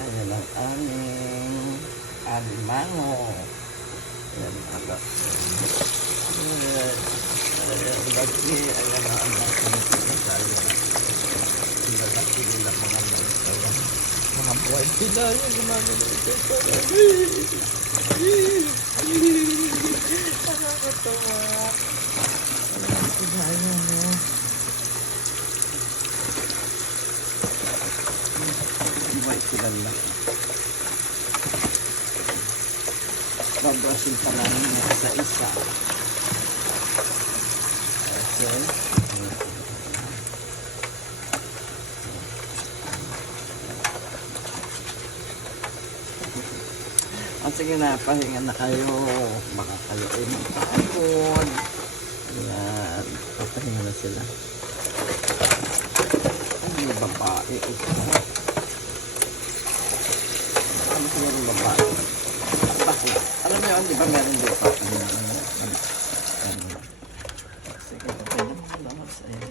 Ayan ang aming alimango. Ayan aga. Ayan. Ayan. Ayan ang anak ko tayo. Sila laki nila mga mga mga buhay sila yung gumagano ito. Nakakatawa. Ayan, no? Laki. Babrasin pa namin na isa-isa. Okay. O sige na, pahinga na kayo. Baka kayo ay magpapagod. Ayan. Papahinga na sila. Ay, babae ito. baba. Bakla. Alam mo yun, di ba meron lupa? Ano, ano, ano. Sige, patayin mo. Lamas. Ayan.